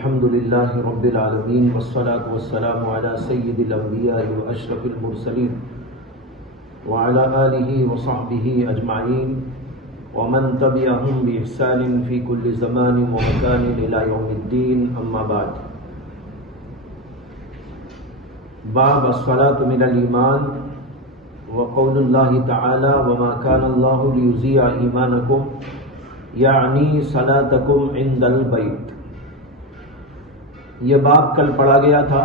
الحمد لله رب العالمين والصلاة والسلام على سيد الأنبياء وأشرف المرسلين وعلى آله وصحبه أجمعين ومن تبعهم بإحسان في كل زمان ومكان إلى يوم الدين. أما بعد. باب الصلاة من الإيمان وقول الله تعالى وما كان الله ليضيع إيمانكم يعني صلاتكم عند البيت. یہ باب کل پڑھا گیا تھا.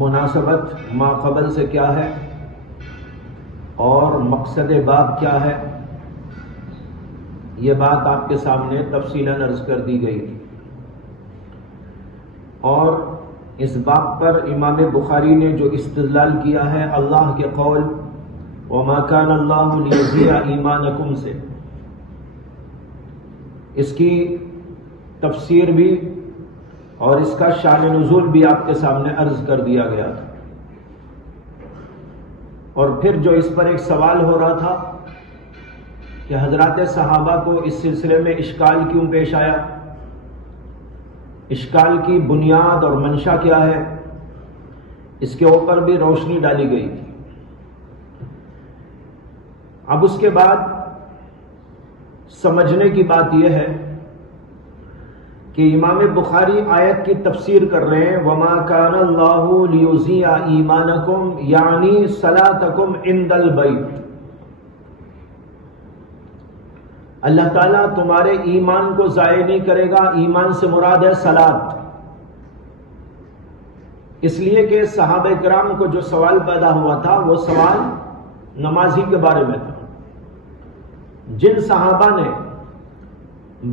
مناسبت ما قبل سے کیا ہے اور مقصد باب کیا ہے، یہ بات آپ کے سامنے تفصیلاً عرض کر دی گئی تھی. اور اس باب پر امام بخاری نے جو استدلال کیا ہے اللہ کے قول وما كان الله ليضيع ایمانکم سے، اس کی تفسیر بھی اور اس کا شان نزول بھی آپ کے سامنے عرض کر دیا گیا تھا. اور پھر جو اس پر ایک سوال ہو رہا تھا کہ حضرات صحابہ کو اس سلسلے میں اشکال کیوں پیش آیا، اشکال کی بنیاد اور منشا کیا ہے، اس کے اوپر بھی روشنی ڈالی گئی تھی. اب اس کے بعد سمجھنے کی بات یہ ہے کہ امام بخاری آیت کی تفسیر کر رہے ہیں وما كان الله ليضيع ایمانکم یعنی صلاتکم عند البیت. اللہ تعالیٰ تمہارے ایمان کو ضائع نہیں کرے گا. ایمان سے مراد ہے صلاۃ. اس لیے کہ صحابہ کرام کو جو سوال پیدا ہوا تھا وہ سوال نمازی کے بارے میں تھا. جن صحابہ نے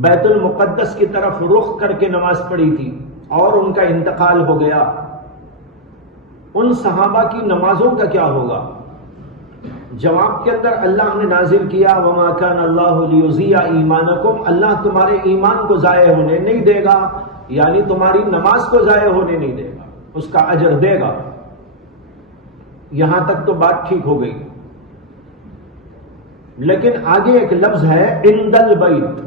بیت المقدس کی طرف رخ کر کے نماز پڑھی تھی اور ان کا انتقال ہو گیا، ان صحابہ کی نمازوں کا کیا ہوگا؟ جواب کے اندر اللہ نے نازل کیا وما كان الله ليضيع ایمانکم، اللہ تمہارے ایمان کو ضائع ہونے نہیں دے گا، یعنی تمہاری نماز کو ضائع ہونے نہیں دے گا، اس کا اجر دے گا. یہاں تک تو بات ٹھیک ہو گئی. لیکن آگے ایک لفظ ہے عند البیت،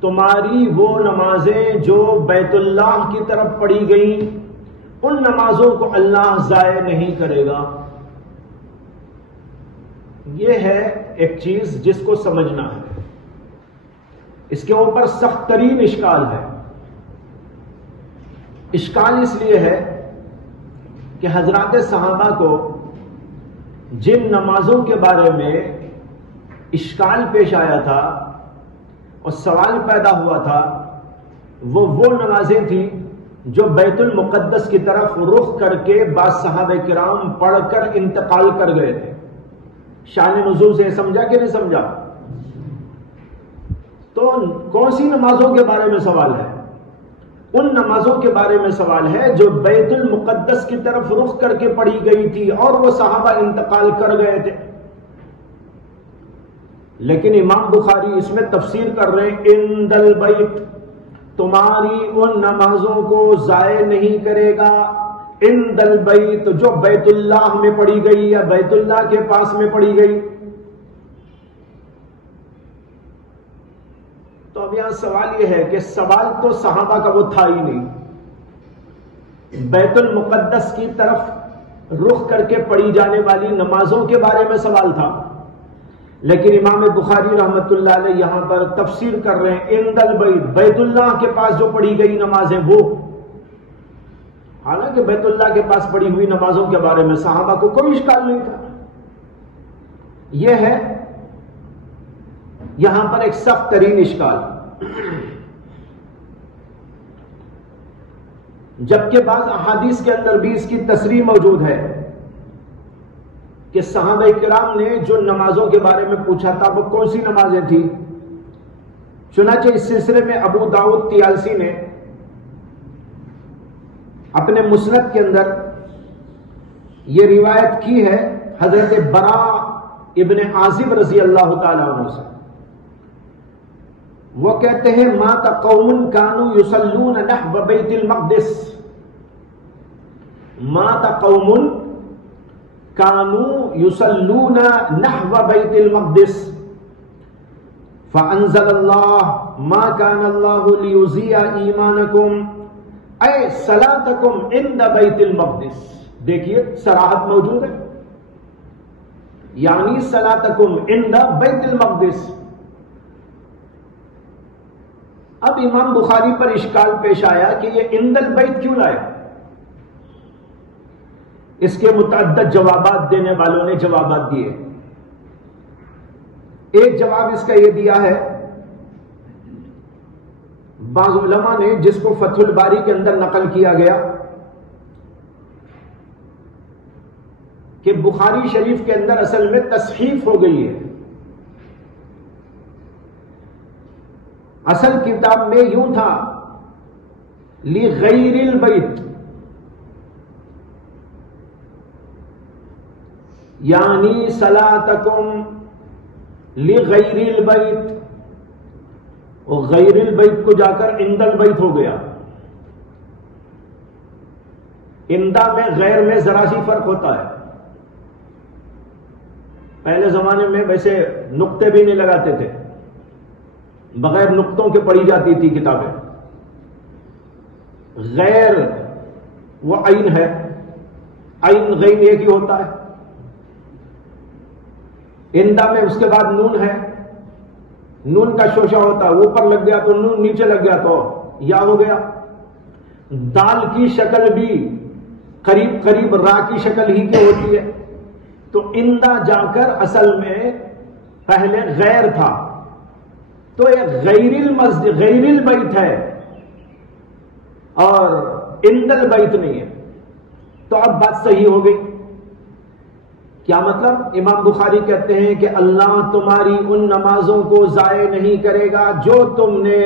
تمہاری وہ نمازیں جو بیت اللہ کی طرف پڑھی گئیں ان نمازوں کو اللہ ضائع نہیں کرے گا. یہ ہے ایک چیز جس کو سمجھنا ہے. اس کے اوپر سخت ترین اشکال ہے. اشکال اس لیے ہے کہ حضرات صحابہ کو جن نمازوں کے بارے میں اشکال پیش آیا تھا اور سوال پیدا ہوا تھا وہ نمازیں تھیں جو بیت المقدس کی طرف رخ کر کے بعض صحابہ کرام پڑھ کر انتقال کر گئے تھے. شان نزول سے سمجھا کہ نہیں سمجھا؟ تو کون سی نمازوں کے بارے میں سوال ہے؟ ان نمازوں کے بارے میں سوال ہے جو بیت المقدس کی طرف رخ کر کے پڑھی گئی تھی اور وہ صحابہ انتقال کر گئے تھے. لیکن امام بخاری اس میں تفسیر کر رہے ہیں عند البیت، تمہاری ان نمازوں کو ضائع نہیں کرے گا. عند البیت جو بیت اللہ میں پڑھی گئی یا بیت اللہ کے پاس میں پڑھی گئی. تو اب یہاں سوال یہ ہے کہ سوال تو صحابہ کا وہ تھا ہی نہیں. بیت المقدس کی طرف رخ کر کے پڑھی جانے والی نمازوں کے بارے میں سوال تھا. لیکن امام بخاری رحمت اللہ علیہ یہاں پر تفسیر کر رہے ہیں عند البیت، بیت اللہ کے پاس جو پڑھی گئی نمازیں وہ. حالانکہ بیت اللہ کے پاس پڑھی ہوئی نمازوں کے بارے میں صحابہ کو کوئی اشکال نہیں تھا. یہ ہے یہاں پر ایک سخت ترین اشکال. جبکہ بعض احادیث کے اندر بھی اس کی تصریح موجود ہے کہ صحابہ کرام نے جو نمازوں کے بارے میں پوچھا تھا وہ کون سی نمازیں تھیں. چنانچہ اس سلسلے میں ابو داؤد طیالسی نے اپنے مسند کے اندر یہ روایت کی ہے حضرت براء ابن عازب رضی اللہ تعالی عنہ سے. وہ کہتے ہیں مات قوم كانوا يصلون نحو بیت المقدس، مات قوم كانوا يصلون نحو بیت المقدس فانزل اللہ ما کان اللہ لیضیع ایمانکم اے صلاتکم عند بیت المقدس. دیکھیے صراحت موجود ہے، یعنی صلاتکم عند بیت المقدس. اب امام بخاری پر اشکال پیش آیا کہ یہ عند البیت کیوں لائے؟ اس کے متعدد جوابات دینے والوں نے جوابات دیے. ایک جواب اس کا یہ دیا ہے، بعض علماء نے، جس کو فتح الباری کے اندر نقل کیا گیا، کہ بخاری شریف کے اندر اصل میں تصحیف ہو گئی ہے. اصل کتاب میں یوں تھا لغیر البیت، یعنی صلاتکم لغیر البیت، اور غیر البیت کو جا کر عند البیت ہو گیا. عندہ میں غیر میں ذرا سی فرق ہوتا ہے. پہلے زمانے میں ویسے نقطے بھی نہیں لگاتے تھے، بغیر نقطوں کے پڑھی جاتی تھی کتابیں. غیر وہ عین ہے، عین غین ایک ہی ہوتا ہے. عندہ میں اس کے بعد نون ہے، نون کا شوشہ ہوتا ہے، اوپر لگ گیا تو نون، نیچے لگ گیا تو یا ہو گیا. دال کی شکل بھی قریب قریب را کی شکل ہی کی ہوتی ہے. تو عندہ جا کر اصل میں پہلے غیر تھا، تو یہ غیر المسجد غیر البیت ہے اور عند البیت نہیں ہے. تو اب بات صحیح ہو گئی. کیا مطلب؟ امام بخاری کہتے ہیں کہ اللہ تمہاری ان نمازوں کو ضائع نہیں کرے گا جو تم نے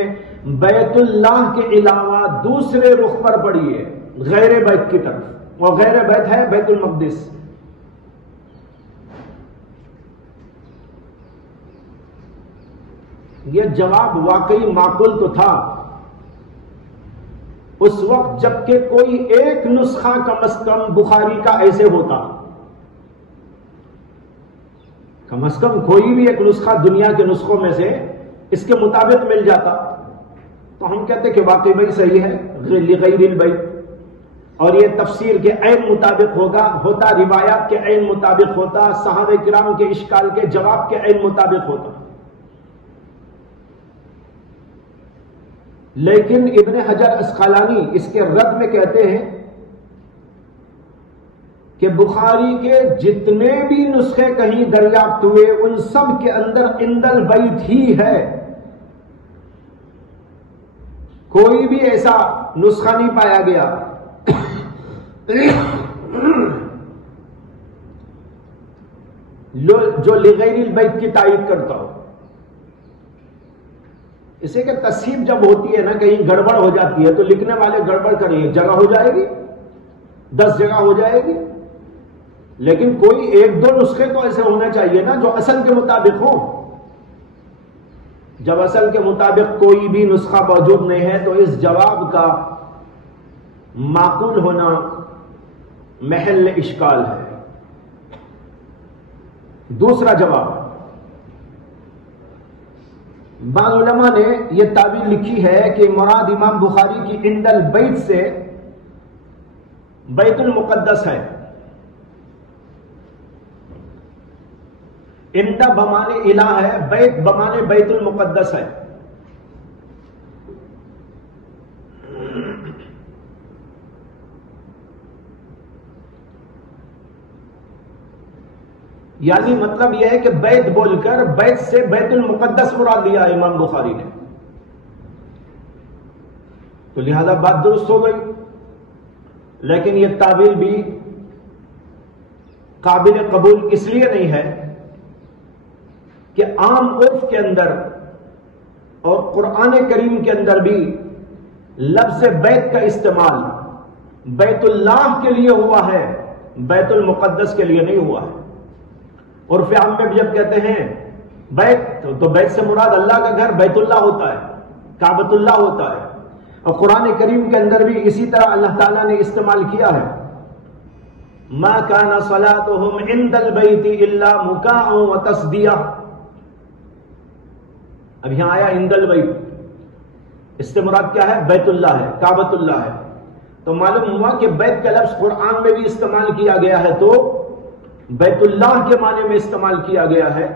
بیت اللہ کے علاوہ دوسرے رخ پر پڑھی ہے، غیر بیت کی طرف. اور غیر بیت ہے بیت المقدس. یہ جواب واقعی معقول تو تھا اس وقت جبکہ کوئی ایک نسخہ کم از کم بخاری کا ایسے ہوتا، کم از کم کوئی بھی ایک نسخہ دنیا کے نسخوں میں سے اس کے مطابق مل جاتا تو ہم کہتے کہ واقعی بھائی صحیح ہے لغیر البیت. اور یہ تفسیر کے عین مطابق ہوتا، روایات کے عین مطابق ہوتا، صحابہ کرام کے اشکال کے جواب کے عین مطابق ہوتا. لیکن ابن حجر اسقلانی اس کے رد میں کہتے ہیں کہ بخاری کے جتنے بھی نسخے کہیں دریافت ہوئے ان سب کے اندر عند البیت ہی ہے. کوئی بھی ایسا نسخہ نہیں پایا گیا جو لغیر البیت کی تائید کرتا ہو. اسے کہ تصحیف جب ہوتی ہے نا، کہیں گڑبڑ ہو جاتی ہے تو لکھنے والے گڑبڑ کریں، ایک جگہ ہو جائے گی، 10 جگہ ہو جائے گی، لیکن کوئی ایک دو نسخے تو ایسے ہونے چاہیے نا جو اصل کے مطابق ہو. جب اصل کے مطابق کوئی بھی نسخہ موجود نہیں ہے تو اس جواب کا معقول ہونا محل اشکال ہے. دوسرا جواب، بعض علماء نے یہ تعبیر لکھی ہے کہ مراد امام بخاری کی عند البیت سے بیت المقدس ہے. عند بمانے الہ ہے، بیت بمانے بیت المقدس ہے. یعنی مطلب یہ ہے کہ بیت بول کر بیت سے بیت المقدس مراد لیا ہے امام بخاری نے. تو لہذا بات درست ہو گئی. لیکن یہ تعبیر بھی قابل قبول اس لیے نہیں ہے کہ عام عرف کے اندر اور قرآن کریم کے اندر بھی لفظ بیت کا استعمال بیت اللہ کے لیے ہوا ہے، بیت المقدس کے لیے نہیں ہوا ہے. عرف عام میں بھی جب کہتے ہیں بیت تو بیت سے مراد اللہ کا گھر بیت اللہ ہوتا ہے، کعبۃ اللہ ہوتا ہے. اور قرآن کریم کے اندر بھی اسی طرح اللہ تعالیٰ نے استعمال کیا ہے، ما کان صلاتهم عند البیت الا مکاء وتصدیہ. اب یہاں آیا عند البیت، اس سے مراد کیا ہے؟ بیت اللہ ہے، کعبۃ اللہ ہے۔ تو معلوم ہوا کہ بیت کا لفظ قرآن میں بھی استعمال کیا گیا ہے تو بیت اللہ کے معنی میں استعمال کیا گیا ہے۔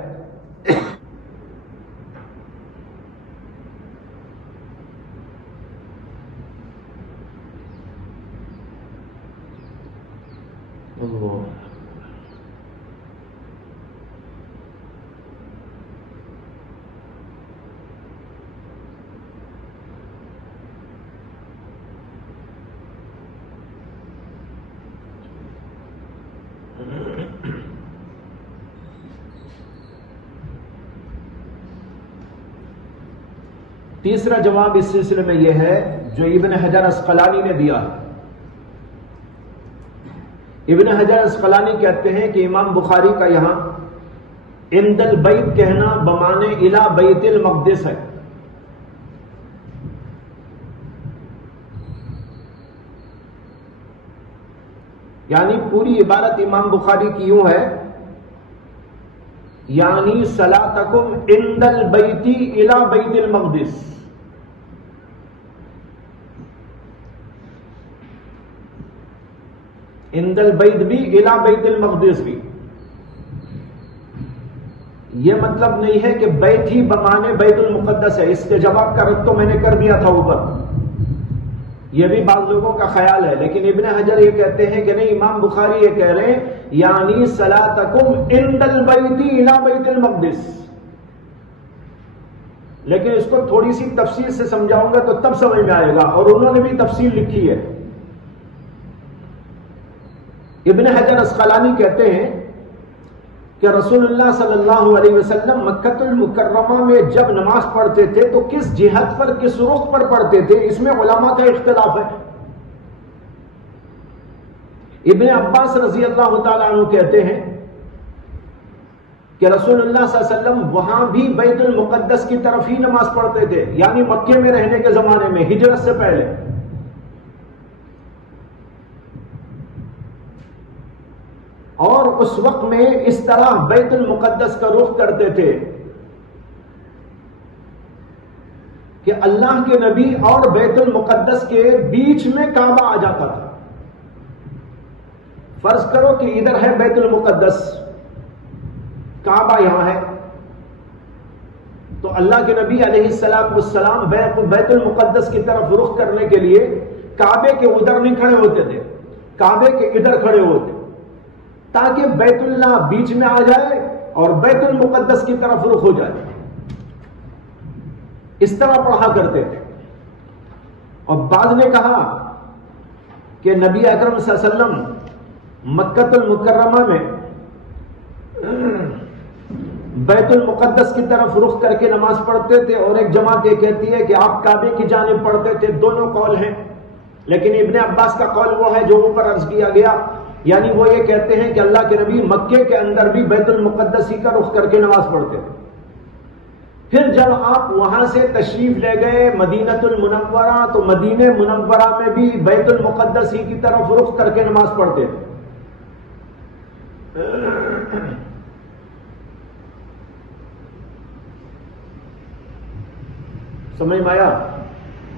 تیسرا جواب اس سلسلے میں یہ ہے جو ابن حجر اسقلانی نے دیا ہے۔ ابن حجر اسقلانی کہتے ہیں کہ امام بخاری کا یہاں عند البیت کہنا بمانے الی بیت المقدس ہے، یعنی پوری عبارت امام بخاری کی یوں ہے، یعنی صلاتکم عند البیت الی بیت المقدس۔ عند البیت بھی الی بیت المقدس بھی، یہ مطلب نہیں ہے کہ بیت ہی بمانے بیت المقدس ہے۔ اس کے جواب کا رد تو میں نے کر دیا تھا اوپر، یہ بھی بعض لوگوں کا خیال ہے، لیکن ابن حجر یہ کہتے ہیں کہ نہیں، امام بخاری یہ کہہ رہے ہیں یعنی صلاتکم عند البیت الی بیت المقدس۔ لیکن اس کو تھوڑی سی تفصیل سے سمجھاؤں گا تو تب سمجھ میں آئے گا، اور انہوں نے بھی تفصیل لکھی ہے۔ ابن حجر اسقلانی کہتے ہیں کہ رسول اللہ صلی اللہ علیہ وسلم مکۃ المکرمہ میں جب نماز پڑھتے تھے تو کس جہت پر، کس رخ پر پڑھتے تھے، اس میں علماء کا اختلاف ہے۔ ابن عباس رضی اللہ تعالیٰ عنہ کہتے ہیں کہ رسول اللہ صلی اللہ علیہ وسلم وہاں بھی بیت المقدس کی طرف ہی نماز پڑھتے تھے، یعنی مکے میں رہنے کے زمانے میں، ہجرت سے پہلے۔ اور اس وقت میں اس طرح بیت المقدس کا رخ کرتے تھے کہ اللہ کے نبی اور بیت المقدس کے بیچ میں کعبہ آ جاتا تھا۔ فرض کرو کہ ادھر ہے بیت المقدس، کعبہ یہاں ہے، تو اللہ کے نبی علیہ السلام بیت المقدس کی طرف رخ کرنے کے لیے کعبے کے ادھر نہیں کھڑے ہوتے تھے، کعبے کے ادھر کھڑے ہوتے تاکہ بیت اللہ بیچ میں آ جائے اور بیت المقدس کی طرف رخ ہو جائے۔ اس طرح پڑھا کرتے تھے۔ اور بعض نے کہا کہ نبی اکرم صلی اللہ علیہ وسلم مکۃ المکرمہ میں بیت المقدس کی طرف رخ کر کے نماز پڑھتے تھے، اور ایک جماعت یہ کہتی ہے کہ آپ کعبے کی جانب پڑھتے تھے۔ دونوں قول ہیں، لیکن ابن عباس کا قول وہ ہے جو اوپر عرض کیا گیا، یعنی وہ یہ کہتے ہیں کہ اللہ کے نبی مکے کے اندر بھی بیت المقدس ہی کا رخ کر کے نماز پڑھتے تھے۔ پھر جب آپ وہاں سے تشریف لے گئے مدینۃ المنورہ تو مدینہ منورہ میں بھی بیت المقدس ہی کی طرف رخ کر کے نماز پڑھتے تھے۔ سمجھ میں آیا؟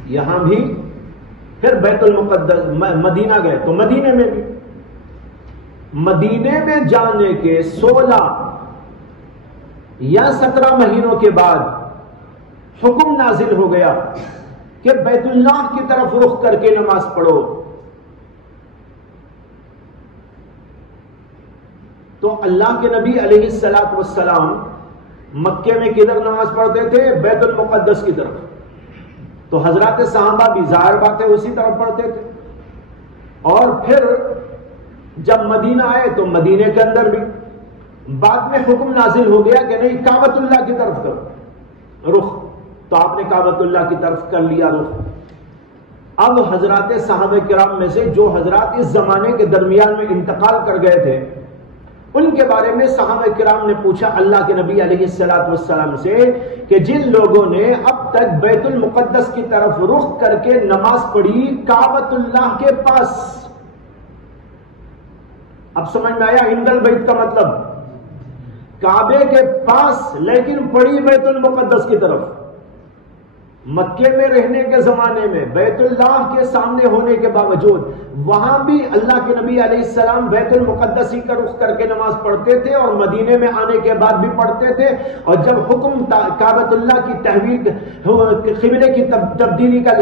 یہاں بھی پھر بیت المقدس مدینہ گئے تو مدینے میں بھی، مدینے میں جانے کے 16 یا 17 مہینوں کے بعد حکم نازل ہو گیا کہ بیت اللہ کی طرف رخ کر کے نماز پڑھو۔ تو اللہ کے نبی علیہ السلام مکے میں کدھر نماز پڑھتے تھے؟ بیت المقدس کی طرف۔ تو حضرات صحابہ بھی ظاہر بات ہے اسی طرف پڑھتے تھے، اور پھر جب مدینہ آئے تو مدینے کے اندر بھی بعد میں حکم نازل ہو گیا کہ نہیں، کعبۃ اللہ کی طرف کرو رخ، تو آپ نے کعبۃ اللہ کی طرف کر لیا رخ۔ اب حضرات صحابہ کرام میں سے جو حضرات اس زمانے کے درمیان میں انتقال کر گئے تھے، ان کے بارے میں صحابہ کرام نے پوچھا اللہ کے نبی علیہ السلام سے کہ جن لوگوں نے اب تک بیت المقدس کی طرف رخ کر کے نماز پڑھی کعبۃ اللہ کے پاس، اب سمجھ میں آیا عند البیت کا مطلب؟ کعبے کے پاس لیکن پڑھی بیت المقدس کی طرف، مکے میں رہنے کے زمانے میں بیت اللہ کے سامنے ہونے کے باوجود وہاں بھی اللہ کے نبی علیہ السلام بیت المقدس ہی کا رخ کر کے نماز پڑھتے تھے اور مدینے میں آنے کے بعد بھی پڑھتے تھے. اور جب حکم کعبۃ اللہ کی تحویل قبلے کی تبدیلی کا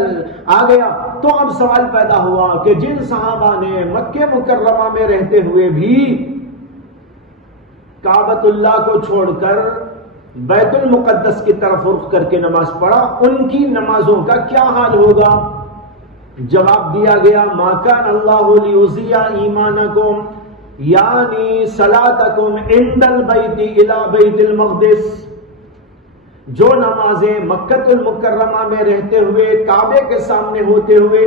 آ گیا تو اب سوال پیدا ہوا کہ جن صحابہ نے مکہ مکرمہ میں رہتے ہوئے بھی کعبۃ اللہ کو چھوڑ کر بیت المقدس کی طرف رخ کر کے نماز پڑھا, ان کی نمازوں کا کیا حال ہوگا؟ جواب دیا گیا ما کان اللہ لیضیع ایمانکم یعنی صلاتکم عند البیت الی بیت المقدس. جو نمازیں مکہ المکرمہ میں رہتے ہوئے کعبے کے سامنے ہوتے ہوئے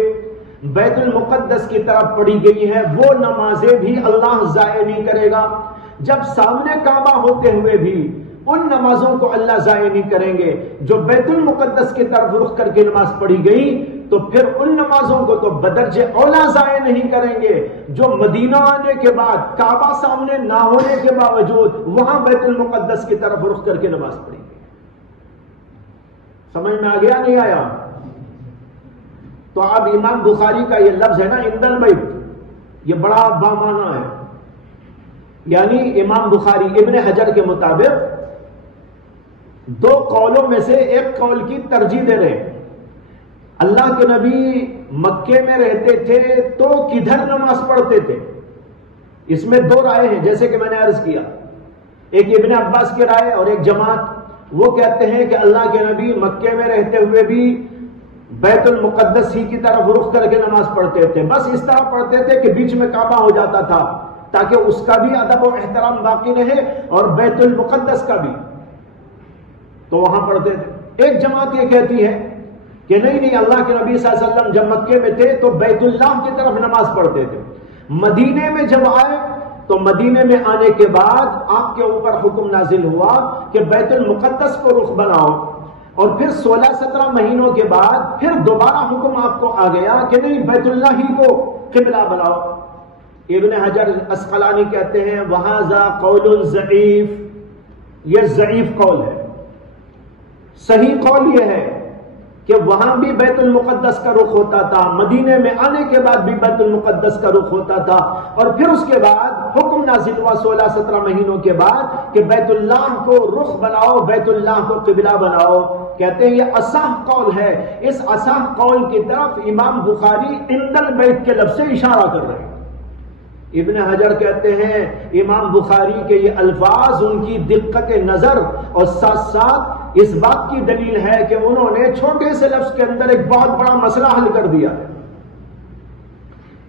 بیت المقدس کی طرف پڑھی گئی ہے وہ نمازیں بھی اللہ ضائع نہیں کرے گا. جب سامنے کعبہ ہوتے ہوئے بھی ان نمازوں کو اللہ ضائع نہیں کریں گے جو بیت المقدس کی طرف رخ کر کے نماز پڑھی گئی, تو پھر ان نمازوں کو تو بدرجہ اولا ضائع نہیں کریں گے جو مدینہ آنے کے بعد کعبہ سامنے نہ ہونے کے باوجود وہاں بیت المقدس کی طرف رخ کر کے نماز پڑھی گئی. سمجھ میں آ گیا نہیں آیا؟ تو اب امام بخاری کا یہ لفظ ہے نا عند البیت, یہ بڑا بامانہ ہے. یعنی امام بخاری ابن حجر کے مطابق دو قولوں میں سے ایک قول کی ترجیح دے رہے ہیں. اللہ کے نبی مکے میں رہتے تھے تو کدھر نماز پڑھتے تھے؟ اس میں دو رائے ہیں جیسے کہ میں نے عرض کیا. ایک ابن عباس کی رائے اور ایک جماعت وہ کہتے ہیں کہ اللہ کے نبی مکے میں رہتے ہوئے بھی بیت المقدس ہی کی طرف رخ کر کے نماز پڑھتے تھے, بس اس طرح پڑھتے تھے کہ بیچ میں کعبہ ہو جاتا تھا تاکہ اس کا بھی ادب و احترام باقی رہے اور بیت المقدس کا بھی, تو وہاں پڑھتے تھے. ایک جماعت یہ کہتی ہے کہ نہیں اللہ کے نبی صلی اللہ علیہ وسلم جب مکے میں تھے تو بیت اللہ کی طرف نماز پڑھتے تھے. مدینے میں جب آئے تو مدینے میں آنے کے بعد آپ کے اوپر حکم نازل ہوا کہ بیت المقدس کو رخ بناؤ, اور پھر 16-17 مہینوں کے بعد پھر دوبارہ حکم آپ کو آ گیا کہ نہیں بیت اللہ ہی کو قبلہ بناؤ. ابن حجر اسقلانی کہتے ہیں وہذا قول ضعیف, یہ ضعیف قول ہے. صحیح قول یہ ہے کہ وہاں بھی بیت المقدس کا رخ ہوتا تھا, مدینے میں آنے کے بعد بھی بیت المقدس کا رخ ہوتا تھا, اور پھر اس کے بعد حکم نازل ہوا 16-17 مہینوں کے بعد کہ بیت اللہ کو رخ بناؤ, بیت اللہ کو قبلہ بناؤ. کہتے ہیں یہ اصح قول ہے. اس اصح قول کی طرف امام بخاری عند البیت کے لفظ سے اشارہ کر رہے ہیں. ابن حجر کہتے ہیں امام بخاری کے یہ الفاظ ان کی دقت نظر اور ساتھ ساتھ اس بات کی دلیل ہے کہ انہوں نے چھوٹے سے لفظ کے اندر ایک بہت بڑا مسئلہ حل کر دیا ہے.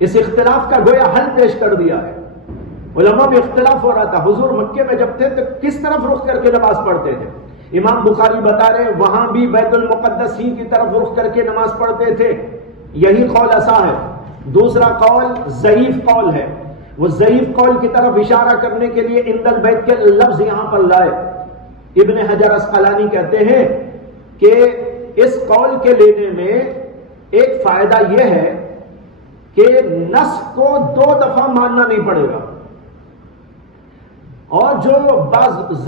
اس اختلاف کا گویا حل پیش کر دیا ہے. علماء میں اختلاف ہو رہا تھا حضور مکے میں جب تھے تو کس طرف رخ کر کے نماز پڑھتے تھے. امام بخاری بتا رہے وہاں بھی بیت المقدس ہی کی طرف رخ کر کے نماز پڑھتے تھے. یہی قول اصح ہے. دوسرا قول ضعیف قول ہے. وہ ضعیف قول کی طرف اشارہ کرنے کے لیے عند البیت کے لفظ یہاں پر لائے. ابن حجر اسقلانی کہتے ہیں کہ اس قول کے لینے میں ایک فائدہ یہ ہے کہ نسخ کو 2 دفعہ ماننا نہیں پڑے گا, اور جو بعض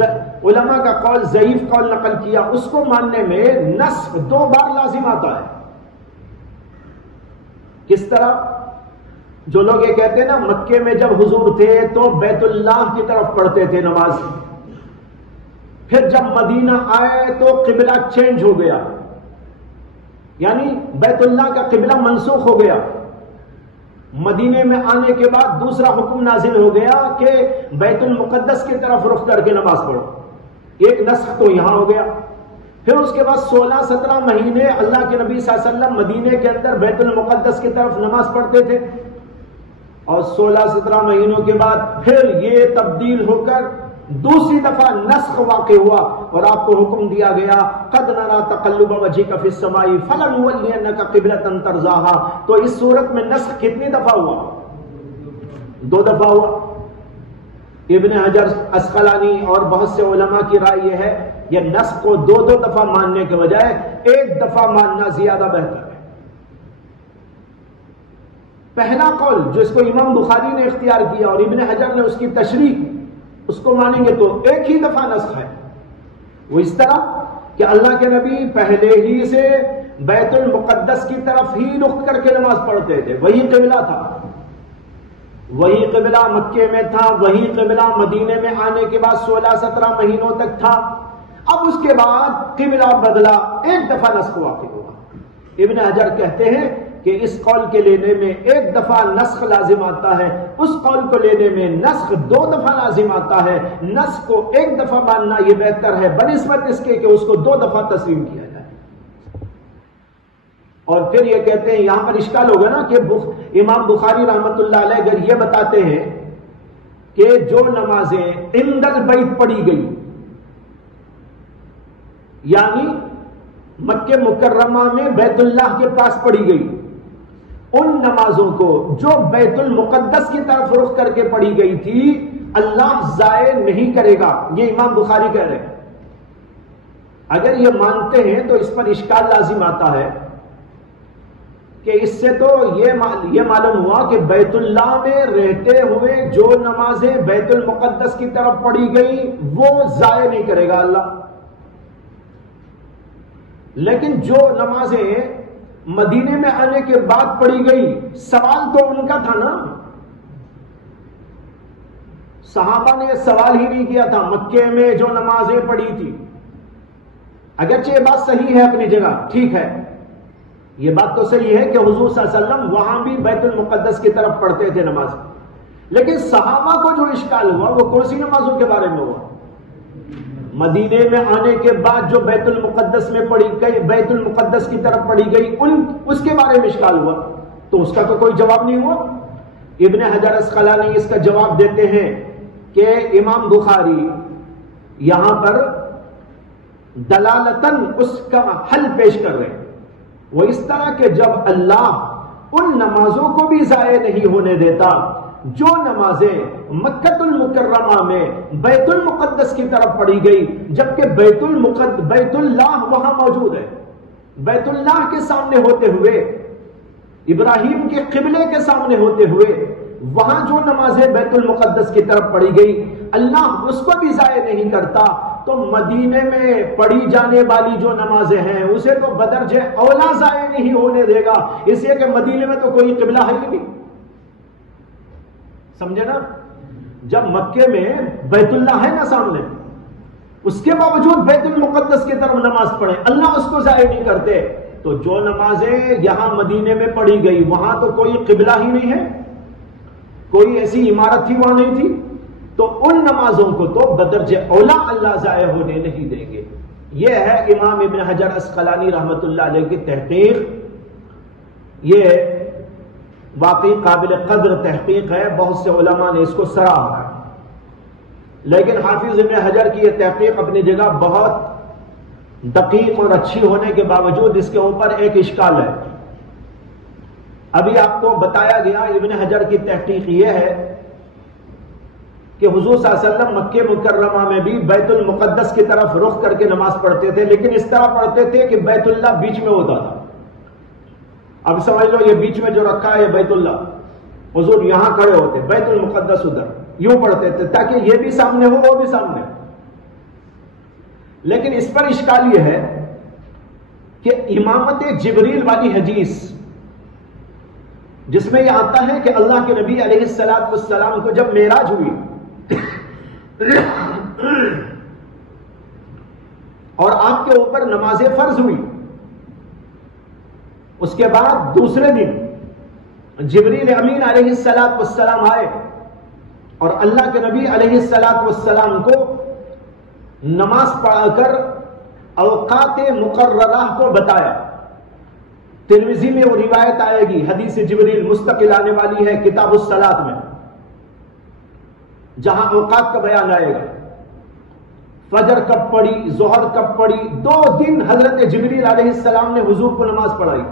علماء کا قول ضعیف قول نقل کیا اس کو ماننے میں نسخ 2 بار لازم آتا ہے. کس طرح؟ جو لوگ یہ کہتے ہیں نا مکے میں جب حضور تھے تو بیت اللہ کی طرف پڑھتے تھے نماز, پھر جب مدینہ آئے تو قبلہ چینج ہو گیا, یعنی بیت اللہ کا قبلہ منسوخ ہو گیا. مدینے میں آنے کے بعد دوسرا حکم نازل ہو گیا کہ بیت المقدس کی طرف رخ کر کے نماز پڑھو. ایک نسخ تو یہاں ہو گیا. پھر اس کے بعد 16-17 مہینے اللہ کے نبی صلی اللہ علیہ وسلم مدینے کے اندر بیت المقدس کی طرف نماز پڑھتے تھے, اور 16-17 مہینوں کے بعد پھر یہ تبدیل ہو کر دوسری دفعہ نسخ واقع ہوا اور آپ کو حکم دیا گیا قد نرى تقلب وجهك في السماء فلنولينك قبلة ترضاها. تو اس صورت میں نسخ کتنی دفعہ ہوا؟ 2 دفعہ ہوا. ابن حجر اسقلانی اور بہت سے علماء کی رائے یہ ہے یہ نسخ کو 2 دفعہ ماننے کے بجائے 1 دفعہ ماننا زیادہ بہتر ہے. پہلا قول جو اس کو امام بخاری نے اختیار کیا اور ابن حجر نے اس کی تشریح اس کو مانیں گے تو 1 ہی دفعہ نسخ ہے. وہ اس طرح کہ اللہ کے نبی پہلے ہی سے بیت المقدس کی طرف ہی رخ کر کے نماز پڑھتے تھے، وہی قبلہ تھا، وہی قبلہ مکے میں تھا، وہی قبلہ مدینے میں آنے کے بعد 16-17 مہینوں تک تھا۔ اب اس کے بعد قبلہ بدلا، ایک دفعہ نسخ واقع ہوا۔ ابن حجر کہتے ہیں کہ اس قول کے لینے میں ایک دفعہ نسخ لازم آتا ہے، اس قول کو لینے میں نسخ 2 دفعہ لازم آتا ہے۔ نسخ کو ایک دفعہ ماننا یہ بہتر ہے بنسبت اس کے کہ اس کو 2 دفعہ تسلیم کیا جائے۔ اور پھر یہ کہتے ہیں، یہاں پر اشکال ہوگا نا کہ امام بخاری رحمت اللہ علیہ اگر یہ بتاتے ہیں کہ جو نمازیں عند البیت پڑھی گئی، یعنی مکہ مکرمہ میں بیت اللہ کے پاس پڑھی گئی، ان نمازوں کو جو بیت المقدس کی طرف رخ کر کے پڑھی گئی تھی اللہ ضائع نہیں کرے گا، یہ امام بخاری کہہ رہے ہیں۔ اگر یہ مانتے ہیں تو اس پر اشکال لازم آتا ہے کہ اس سے تو یہ معلوم ہوا کہ بیت اللہ میں رہتے ہوئے جو نمازیں بیت المقدس کی طرف پڑھی گئی وہ ضائع نہیں کرے گا اللہ، لیکن جو نمازیں مدینے میں آنے کے بعد پڑھی گئی، سوال تو ان کا تھا نا، صحابہ نے سوال ہی نہیں کیا تھا مکے میں جو نمازیں پڑھی تھی۔ اگرچہ یہ بات صحیح ہے اپنی جگہ، ٹھیک ہے، یہ بات تو صحیح ہے کہ حضور صلی اللہ علیہ وسلم وہاں بھی بیت المقدس کی طرف پڑھتے تھے نماز، لیکن صحابہ کو جو اشکال ہوا وہ کون سی نمازوں کے بارے میں ہوا؟ مدینے میں آنے کے بعد جو بیت المقدس میں پڑھی گئی، بیت المقدس کی طرف پڑھی گئی، اس کے بارے میں اشکال ہوا، تو اس کا تو کوئی جواب نہیں ہوا۔ ابن حجر اسقلانی اس کا جواب دیتے ہیں کہ امام بخاری یہاں پر دلالتاً اس کا حل پیش کر رہے ہیں، وہ اس طرح کہ جب اللہ ان نمازوں کو بھی ضائع نہیں ہونے دیتا جو نمازیں مکہ المکرمہ میں بیت المقدس کی طرف پڑھی گئی، جبکہ بیت اللہ وہاں موجود ہے، بیت اللہ کے سامنے ہوتے ہوئے، ابراہیم کے قبلے کے سامنے ہوتے ہوئے وہاں جو نمازیں بیت المقدس کی طرف پڑھی گئی اللہ اس کو بھی ضائع نہیں کرتا، تو مدینے میں پڑھی جانے والی جو نمازیں ہیں اسے تو بدرجہ اولا ضائع نہیں ہونے دے گا، اس لیے کہ مدینے میں تو کوئی قبلہ ہے ہی نہیں، سمجھے نا؟ جب مکے میں بیت اللہ ہے نا سامنے، اس کے باوجود بیت المقدس کی طرف نماز پڑھے اللہ اس کو ضائع نہیں کرتے، تو جو نمازیں یہاں مدینے میں پڑھی گئی وہاں تو کوئی قبلہ ہی نہیں ہے، کوئی ایسی عمارت ہی وہاں نہیں تھی، تو ان نمازوں کو تو بدرجہ اولا اللہ ضائع ہونے نہیں دیں گے۔ یہ ہے امام ابن حجر اسقلانی رحمت اللہ علیہ کی تحقیق، یہ واقعی قابل قدر تحقیق ہے، بہت سے علماء نے اس کو سراہا ہے، لیکن حافظ ابن حجر کی یہ تحقیق اپنی جگہ بہت دقیق اور اچھی ہونے کے باوجود اس کے اوپر ایک اشکال ہے۔ ابھی آپ کو بتایا گیا ابن حجر کی تحقیق یہ ہے کہ حضور صلی اللہ علیہ وسلم مکہ مکرمہ میں بھی بیت المقدس کی طرف رخ کر کے نماز پڑھتے تھے، لیکن اس طرح پڑھتے تھے کہ بیت اللہ بیچ میں ہوتا تھا۔ اب سمجھ لو یہ بیچ میں جو رکھا ہے یہ بیت اللہ، حضور یہاں کھڑے ہوتے، بیت المقدس ادھر، یوں پڑھتے تھے تاکہ یہ بھی سامنے ہو وہ بھی سامنے۔ لیکن اس پر اشکال یہ ہے کہ امامت جبریل والی حدیث جس میں یہ آتا ہے کہ اللہ کے نبی علیہ السلام کو جب معراج ہوئی اور آپ کے اوپر نماز فرض ہوئی، اس کے بعد دوسرے دن جبریل امین علیہ السلام آئے اور اللہ کے نبی علیہ السلام کو نماز پڑھا کر اوقات مقررہ کو بتایا۔ ترمذی میں وہ روایت آئے گی، حدیث جبریل مستقل آنے والی ہے کتاب الصلاۃ میں، جہاں اوقات کا بیان آئے گا، فجر کب پڑھی، ظہر کب پڑھی، 2 دن حضرت جبریل علیہ السلام نے حضور کو نماز پڑھائی،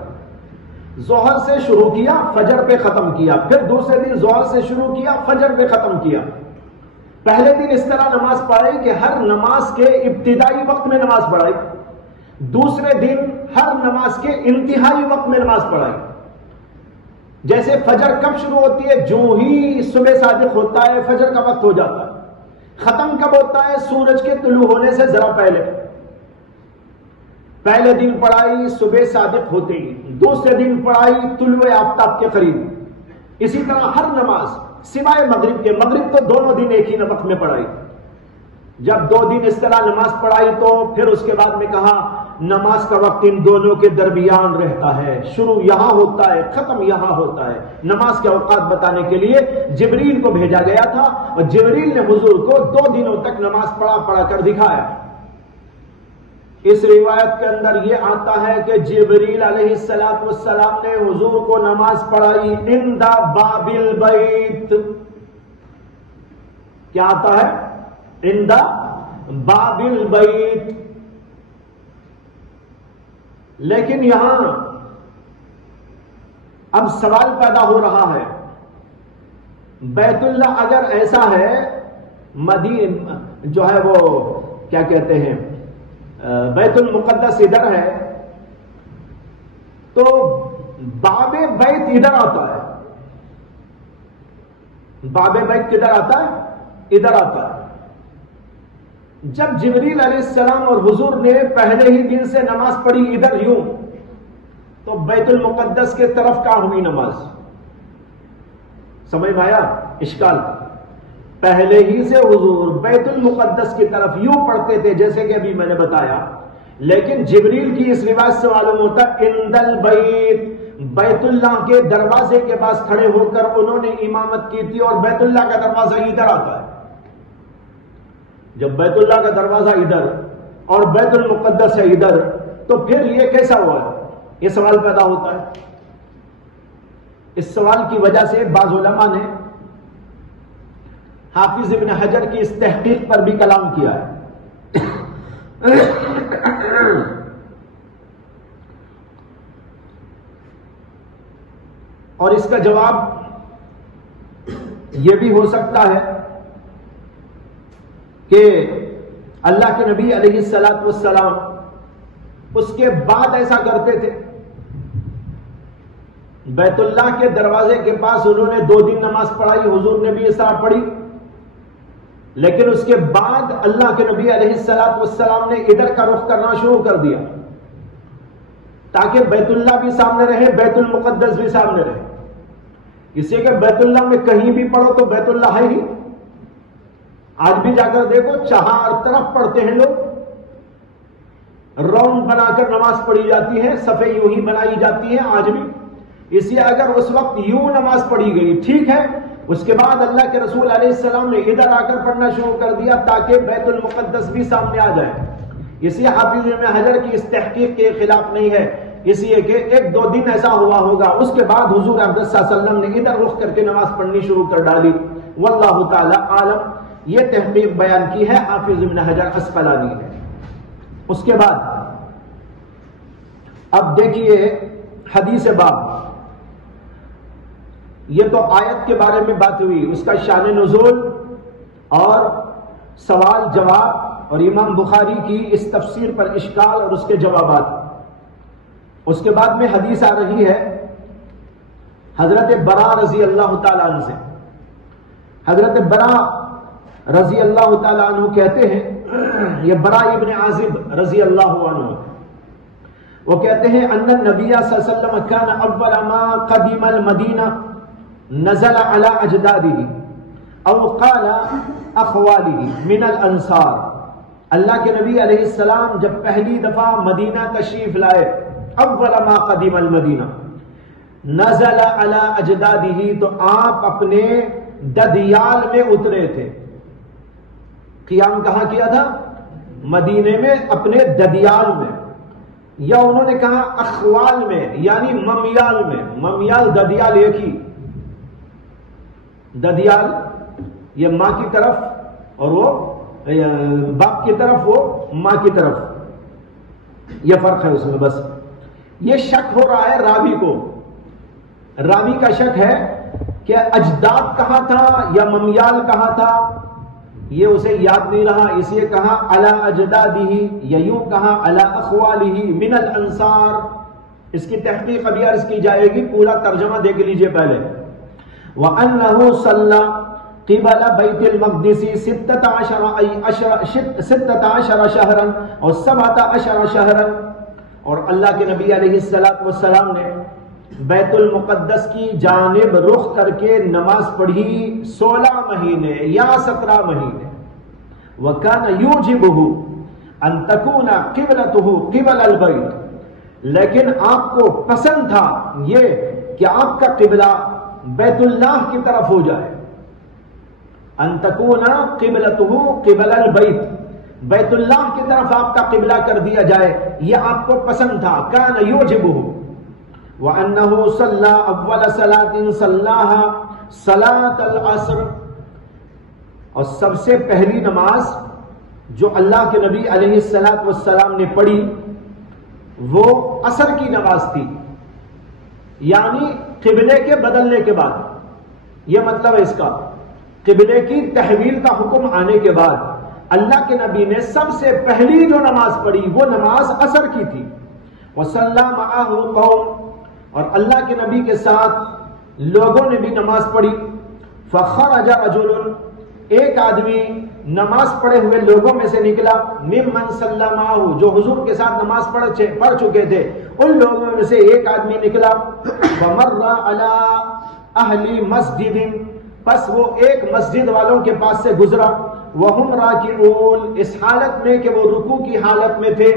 ظہر سے شروع کیا فجر پہ ختم کیا، پھر دوسرے دن ظہر سے شروع کیا فجر پہ ختم کیا۔ پہلے دن اس طرح نماز پڑھائی کہ ہر نماز کے ابتدائی وقت میں نماز پڑھائی، دوسرے دن ہر نماز کے انتہائی وقت میں نماز پڑھائی۔ جیسے فجر کب شروع ہوتی ہے، جو ہی صبح صادق ہوتا ہے فجر کا وقت ہو جاتا ہے، ختم کب ہوتا ہے، سورج کے طلوع ہونے سے ذرا پہلے۔ پہلے دن پڑھائی صبح صادق ہوتے ہی، دوسرے دن پڑھائی طلوع آفتاب کے قریب، اسی طرح ہر نماز سوائے مغرب کے، مغرب تو دونوں دن ایک ہی وقت میں پڑھائی۔ جب 2 دن اس طرح نماز پڑھائی تو پھر اس کے بعد میں کہا نماز کا وقت ان دونوں کے درمیان رہتا ہے، شروع یہاں ہوتا ہے ختم یہاں ہوتا ہے۔ نماز کے اوقات بتانے کے لیے جبریل کو بھیجا گیا تھا اور جبریل نے حضور کو 2 دنوں تک نماز پڑھا کر دکھایا۔ اس روایت کے اندر یہ آتا ہے کہ جبریل علیہ السلام نے حضور کو نماز پڑھائی عند باب البیت۔ کیا آتا ہے؟ عند باب البیت۔ لیکن یہاں اب سوال پیدا ہو رہا ہے، بیت اللہ اگر ایسا ہے، جو ہے وہ کیا کہتے ہیں بیت المقدس ادھر ہے، تو باب بیت ادھر آتا ہے۔ باب بیت کدھر آتا ہے؟ ادھر آتا ہے۔ جب جبریل علیہ السلام اور حضور نے پہلے ہی دن سے نماز پڑھی ادھر یوں، تو بیت المقدس کے طرف کا ہوئی نماز؟ سمجھ میں آیا اشکال؟ پہلے ہی سے حضور بیت المقدس کی طرف یوں پڑھتے تھے جیسے کہ ابھی میں نے بتایا، لیکن جبریل کی اس روایت سے معلوم ہوتا عند البیت، بیت اللہ کے دروازے کے پاس کھڑے ہو کر انہوں نے امامت کی تھی، اور بیت اللہ کا دروازہ ادھر آتا ہے۔ جب بیت اللہ کا دروازہ ادھر اور بیت المقدس ہے ادھر، تو پھر یہ کیسا ہوا ہے؟ یہ سوال پیدا ہوتا ہے۔ اس سوال کی وجہ سے بعض علماء نے حافظ ابن حجر کی اس تحقیق پر بھی کلام کیا ہے۔ اور اس کا جواب یہ بھی ہو سکتا ہے کہ اللہ کے نبی علیہ السلام اس کے بعد ایسا کرتے تھے، بیت اللہ کے دروازے کے پاس انہوں نے 2 دن نماز پڑھائی، حضور نے بھی اس طرح پڑھی، لیکن اس کے بعد اللہ کے نبی علیہ السلام نے ادھر کا رخ کرنا شروع کر دیا تاکہ بیت اللہ بھی سامنے رہے، بیت المقدس بھی سامنے رہے۔ اس لیے کہ بیت اللہ میں کہیں بھی پڑھو تو بیت اللہ ہے ہی۔ آج بھی جا کر دیکھو، چہار طرف پڑھتے ہیں لوگ، راؤنڈ بنا کر نماز پڑھی جاتی ہے، صفیں یوں ہی بنائی جاتی ہیں آج بھی۔ اس لیے اگر اس وقت یوں نماز پڑھی گئی ٹھیک ہے، اس کے بعد اللہ کے رسول علیہ السلام نے ادھر آ کر پڑھنا شروع کر دیا تاکہ بیت المقدس بھی سامنے آ جائے۔ اس لیے حافظ ابن حجر کی اس تحقیق کے خلاف نہیں ہے، اس لیے کہ 1-2 دن ایسا ہوا ہوگا، اس کے بعد حضور اقدس صلی اللہ علیہ وسلم نے ادھر رخ کر کے نماز پڑھنی شروع کر ڈالی۔ واللہ تعالی عالم۔ یہ تحقیق بیان کی ہے حافظ ابن حجر اسقلانی نے۔ اس کے بعد اب دیکھیے حدیث باب، یہ تو آیت کے بارے میں بات ہوئی، اس کا شان نزول اور سوال جواب اور امام بخاری کی اس تفسیر پر اشکال اور اس کے جوابات۔ اس کے بعد میں حدیث آ رہی ہے حضرت برا رضی اللہ تعالیٰ عنہ سے۔ حضرت برا رضی اللہ تعالیٰ عنہ کہتے ہیں، یہ برا ابن عازب رضی اللہ عنہ، وہ کہتے ہیں ان النبی صلی اللہ علیہ وسلم کان اول ما قدم المدینہ نزل على اجداده او قال اخواله من الانصار۔ اللہ کے نبی علیہ السلام جب پہلی دفعہ مدینہ تشریف لائے، اول ما قدم المدینہ نزل على اجداده، تو آپ اپنے ددیال میں اترے تھے۔ قیام کہاں کیا تھا؟ مدینے میں، اپنے ددیال میں، یا انہوں نے کہا اخوال میں یعنی ممیال میں۔ ممیال ددیال ایک ہی، ددیال یہ ماں کی طرف اور وہ باپ کی طرف، وہ ماں کی طرف، یہ فرق ہے اس میں بس۔ یہ شک ہو رہا ہے راوی کو، راوی کا شک ہے کہ اجداد کہاں تھا یا ممیال کہاں تھا، یہ اسے یاد نہیں رہا، اس لیے کہا علی اجدادہ، یا یوں کہا علی اخوالہ من الانصار۔ اس کی تحقیق ابھی عرض کی جائے گی، پورا ترجمہ دیکھ لیجئے پہلے۔ وَأَنَّهُ صَلَّى قِبَلَ بَيْتِ الْمَقْدِسِ 16 شَهْرًا اور 17 شهرًا، اور اللہ کے نبی علیہ السلام نے بیت المقدس کی جانب رخ کر کے نماز پڑھی 16 مہینے یا 17 مہینے. وَكَانَ يُوجِبُهُ أَن تَكُونَ قِبْلَتُهُ قِبْلَ الْبَيْتِ، لیکن آپ کو پسند تھا یہ کہ آپ کا قبلہ بیت اللہ کی طرف ہو جائے. أَن تَكُونَ قِبْلَتُهُ قِبْلَ الْبَيْتِ، بیت اللہ کی طرف آپ کا قبلہ کر دیا جائے، یہ آپ کو پسند تھا. كَانَ يُوجِبُهُ وَأَنَّهُ صَلَّى أَوَّلَ صَلَاةٍ صَلَّاهَا صَلَاةَ الْعَصْرِ، اور سب سے پہلی نماز جو اللہ کے نبی علیہ السلام نے پڑھی وہ عصر کی نماز تھی، یعنی قبلے کے بدلنے کے بعد. یہ مطلب ہے اس کا، قبلے کی تحویل کا حکم آنے کے بعد اللہ کے نبی نے سب سے پہلی جو نماز پڑھی وہ نماز عصر کی تھی. وَصَلَّى مَعَهُ قَوْمٌ، اور اللہ کے نبی کے ساتھ لوگوں نے بھی نماز پڑھی. فَخَرَجَ رَجُلٌ، ایک آدمی نماز پڑھے ہوئے لوگوں میں سے نکلا. ممن صلی معه، جو حضور کے ساتھ نماز پڑھ چکے تھے ان لوگوں میں سے ایک آدمی نکلا. فَمَرَّ عَلَىٰ أَهْلِ مَسْجِدٍ، پس وہ ایک مسجد والوں کے پاس سے گزرا. وَهُمْ رَاكِعُونَ، اس حالت میں کہ وہ رکوع کی حالت میں تھے،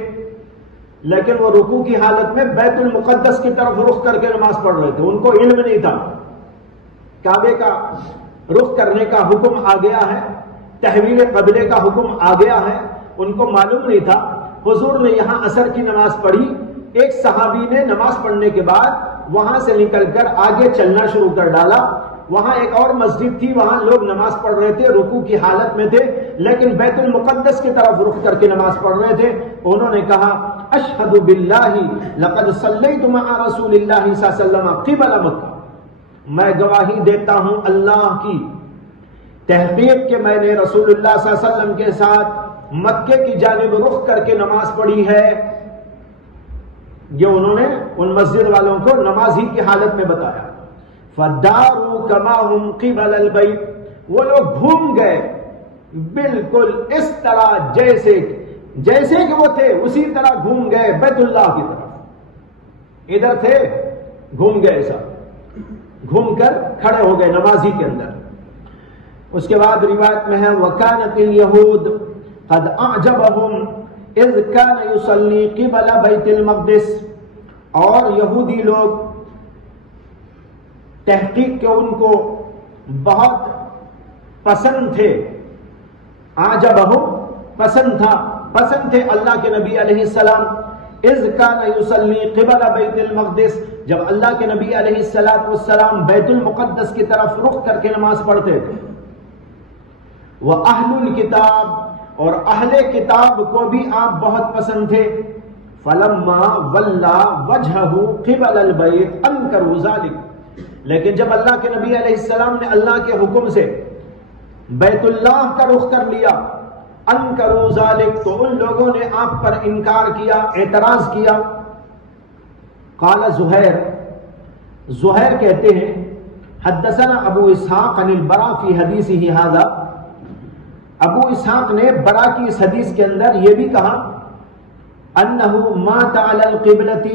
لیکن وہ رکوع کی حالت میں بیت المقدس کی طرف رخ کر کے نماز پڑھ رہے تھے. ان کو علم نہیں تھا، کعبے کا رخ کرنے کا حکم آ گیا ہے، تحویل قبلے کا حکم آ گیا ہے، ان کو معلوم نہیں تھا. حضور نے یہاں عصر کی نماز پڑھی. ایک صحابی نے نماز پڑھنے کے بعد وہاں سے نکل کر آگے چلنا شروع کر ڈالا. وہاں ایک اور مسجد تھی، وہاں لوگ نماز پڑھ رہے تھے، رکوع کی حالت میں تھے، لیکن بیت المقدس کی طرف رخ کر کے نماز پڑھ رہے تھے. انہوں نے کہا اشہد باللہ لقد صلیت مع رسول اللہ صلی اللہ علیہ وسلم قبل مکہ، میں گواہی دیتا ہوں اللہ کی تحقیق کہ میں نے رسول اللہ صلی اللہ علیہ وسلم کے ساتھ مکے کی جانب رخ کر کے نماز پڑھی ہے. یہ انہوں نے ان مسجد والوں کو نماز ہی کی حالت میں بتایا. فَدَارُوا كَمَا هُمْ قِبَلَ الْبَيْتِ، وہ لوگ گھوم گئے بالکل اس طرح جیسے کہ وہ تھے اسی طرح گھوم گئے بیت اللہ کی طرف. ادھر تھے گھوم گئے، سب گھوم کر کھڑے ہو گئے نمازی کے اندر. اس کے بعد روایت میں ہے وَكَانَتِ الْيَهُودُ قَدْ أَعْجَبَهُمْ إِذْ كَانَ يُصَلِّي قِبَلَ بَيْتِ الْمَقْدِسِ، اور یہودی لوگ تحقیق کے ان کو بہت پسند تھے. أَعْجَبَهُمْ پسند تھے اللہ کے نبی علیہ السلام. اذ کان یصلی قبل بیت المقدس، جب اللہ کے نبی علیہ السلام بیت المقدس کی طرف رخ کر کے نماز پڑھتے تھے. وَأَهْلُ الْكِتَابِ، اور اہل کتاب کو بھی آپ بہت پسند تھے. فَلَمَّا وَلَّا وَجْهَهُ قِبَلَ الْبَيْتِ أَنكَرُوا ذَلِكَ، لیکن جب اللہ کے نبی علیہ السلام نے اللہ کے حکم سے بیت اللہ کا رخ کر لیا، انکروا ذالک، تو ان لوگوں نے آپ پر انکار کیا، اعتراض کیا. قال زہیر کہتے ہیں حدثنا ابو اسحاق عن البراء فی حدیثہ ھذا، ابو اسحاق نے برا کی اس حدیث کے اندر یہ بھی کہا انہ مات علی القبلۃ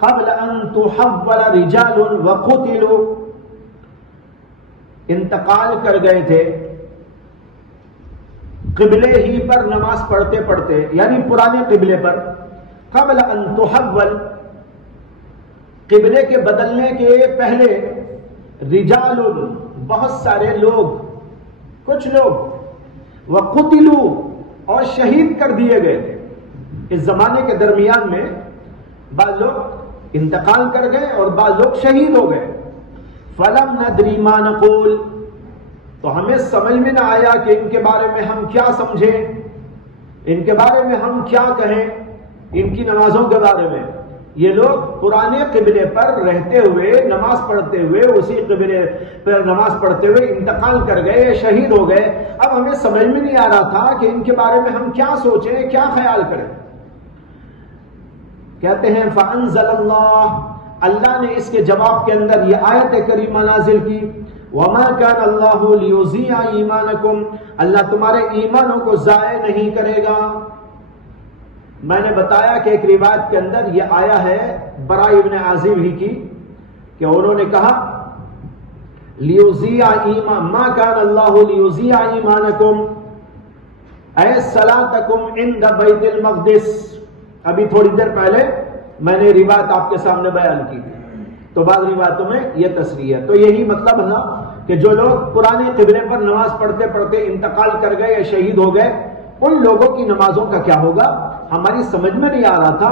قبل ان تحول رجال وقتلوا، انتقال کر گئے تھے قبلے ہی پر نماز پڑھتے پڑھتے، یعنی پرانے قبلے پر. قبل ان تحول، قبلے کے بدلنے کے پہلے، رجال، بہت سارے لوگ، کچھ لوگ، وقتلوا، اور شہید کر دیے گئے تھے. اس زمانے کے درمیان میں بعض لوگ انتقال کر گئے اور بعض لوگ شہید ہو گئے. فلم ندری ما نقول، تو ہمیں سمجھ میں نہ آیا کہ ان کے بارے میں ہم کیا سمجھیں، ان کے بارے میں ہم کیا کہیں، ان کی نمازوں کے بارے میں. یہ لوگ پرانے قبلے پر رہتے ہوئے، نماز پڑھتے ہوئے، اسی قبلے پر نماز پڑھتے ہوئے انتقال کر گئے، شہید ہو گئے. اب ہمیں سمجھ میں نہیں آ رہا تھا کہ ان کے بارے میں ہم کیا سوچیں، کیا خیال کریں. کہتے ہیں فَأَنزَلَ اللَّهُ، اللہ نے اس کے جواب کے اندر یہ آیت کریمہ نازل کی، وَمَا كَانَ اللَّهُ لِيُضِيعَ إِيمَانَكُمْ، اللہ تمہارے ایمانوں کو ضائع نہیں کرے گا. میں نے بتایا کہ ایک روایت کے اندر یہ آیا ہے برا ابن عازب ہی کی کہ انہوں نے کہا لیوزیع ایمان ما کان اللہ لیوزیع ایمانکم اے صلاتکم عند بیت المقدس. ابھی تھوڑی دیر پہلے میں نے روایت آپ کے سامنے بیان کی تھی، تو بعض روایتوں میں یہ تصریح ہے. تو یہی مطلب ہے کہ جو لوگ پرانے قبلے پر نماز پڑھتے پڑھتے انتقال کر گئے یا شہید ہو گئے، ان لوگوں کی نمازوں کا کیا ہوگا؟ ہماری سمجھ میں نہیں آ رہا تھا،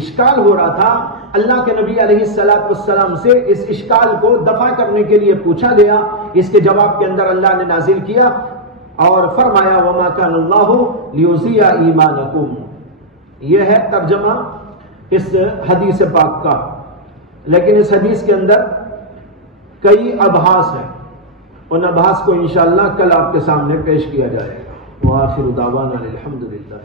اشکال ہو رہا تھا. اللہ کے نبی علیہ السلام سے اس اشکال کو دفع کرنے کے لیے پوچھا گیا. اس کے جواب کے اندر اللہ نے نازل کیا اور فرمایا وما کان اللہ لیضیع ایمانکم. یہ ہے ترجمہ اس حدیث پاک کا. لیکن اس حدیث کے اندر کئی ابحاث ہیں، ان ابحاث کو انشاءاللہ کل آپ کے سامنے پیش کیا جائے گا. وآخر دعوانا الحمدللہ.